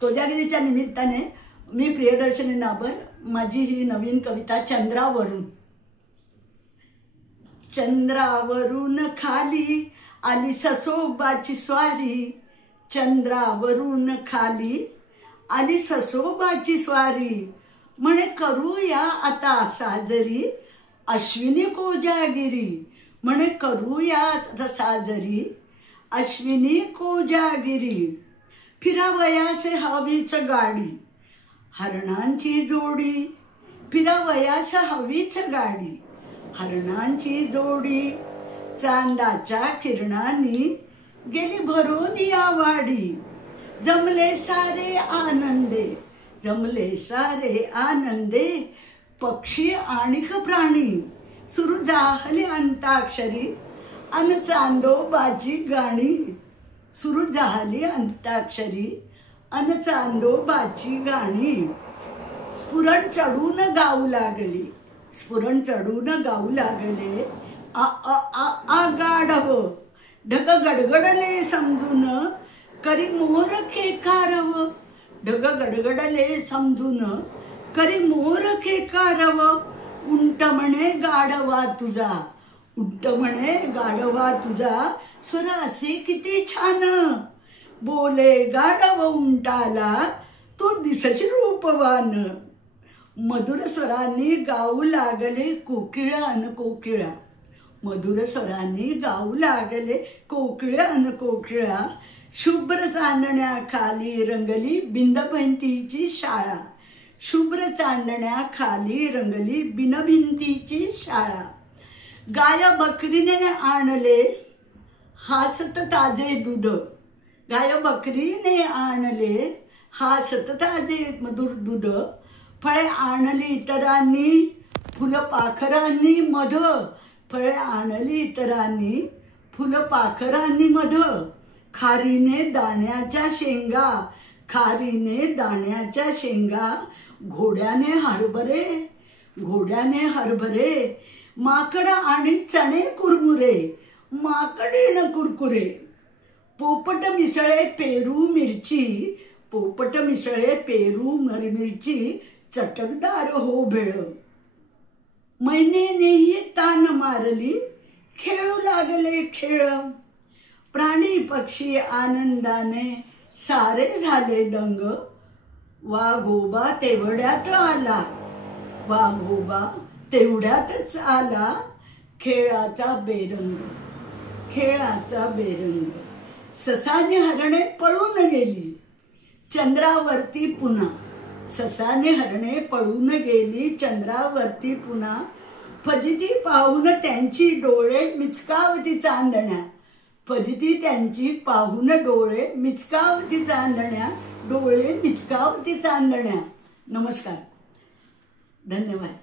कोजागिरीच्या निमित्ताने मी प्रियदर्शनी नाबर माझी ही नवीन कविता चंद्रावरून. चंद्रावरून खाली आली ससोबाची स्वारी, चंद्रावरून खाली आली ससोबाची स्वारी, म्हणे करूया आता साजरी अश्विनी कोजागिरी, म्हणे करूया साजरी अश्विनी कोजागिरी. फिरावयासे हवीच गाडी हरणांची जोडी, फिरावयास हवीच गाडी हरणांची जोडी, चांदाच्या किरणांनी गेली भरून या वाडी, जमले सारे आनंदे जमले सारे आनंदे, पक्षी आणिक प्राणी सुरू झाली अंताक्षरी अन चांदोबाची गाणी, सुरू झाली अंताक्षरी अन चांदोबाची गाणी. स्फुरण चढून गाऊ लागली स्फुरण चढून गाऊ लागले, आ आ आ आ गाढव ढग गडगडले समजून करी मोर केकारव, ढग गडगडले समजून करी मोर केकारव. उंट म्हणे गाढवा तुझा उंट म्हणे गाढवा तुझा, स्वर असे किती छान, बोले गाढव उंटाला तो दिसशी रूपवान. मधुर स्वरांनी गाऊ लागले कोकिळ अन कोकिळा, मधुर स्वरांनी गाऊ लागले कोकिळ अन कोकिळा. शुभ्र चांदण्याखाली रंगली बिनभिंतीची शाळा, शुभ्र चांदण्याखाली रंगली बिनभिंतीची शाळा. गाय बकरीने आणले हासत ताजे दूध, गाय बकरीने आणले हासत ताजे मधुर दूध. फळे आणली इतरांनी फुलपाखरांनी मध, फळे आणली इतरांनी फुलपाखरांनी मध. खारीने दाण्याच्या शेंगा खारीने दाण्याच्या शेंगा, घोड्याने हरभरे घोड्याने हरभरे. माकड आणि चणे कुरमुरे माकडीन कुरकुरे. पोपट मिसळे पेरू मिरची पोपट मिसळे पेरू मिरची, चटकदार हो भेळ. मैनेही तान मारली खेळू लागले खेळ. प्राणी पक्षी आनंदाने सारे झाले दंग. वाघोबा तेवढ्यात आला वाघोबा तेवढ्यातच आला, खेळाचा बेरंग खेळाचा बेरंग. ससाने हरणे पळून गेली चंद्रावरती पुन्हा, ससाने हरणे पळून गेली चंद्रावरती पुन्हा. फजिती पाहून त्यांची डोळे मिचकावती चांदण्या, फजिती त्यांची पाहून डोळे मिचकावती चांदण्या, डोळे मिचकावती चांदण्या. नमस्कार, धन्यवाद.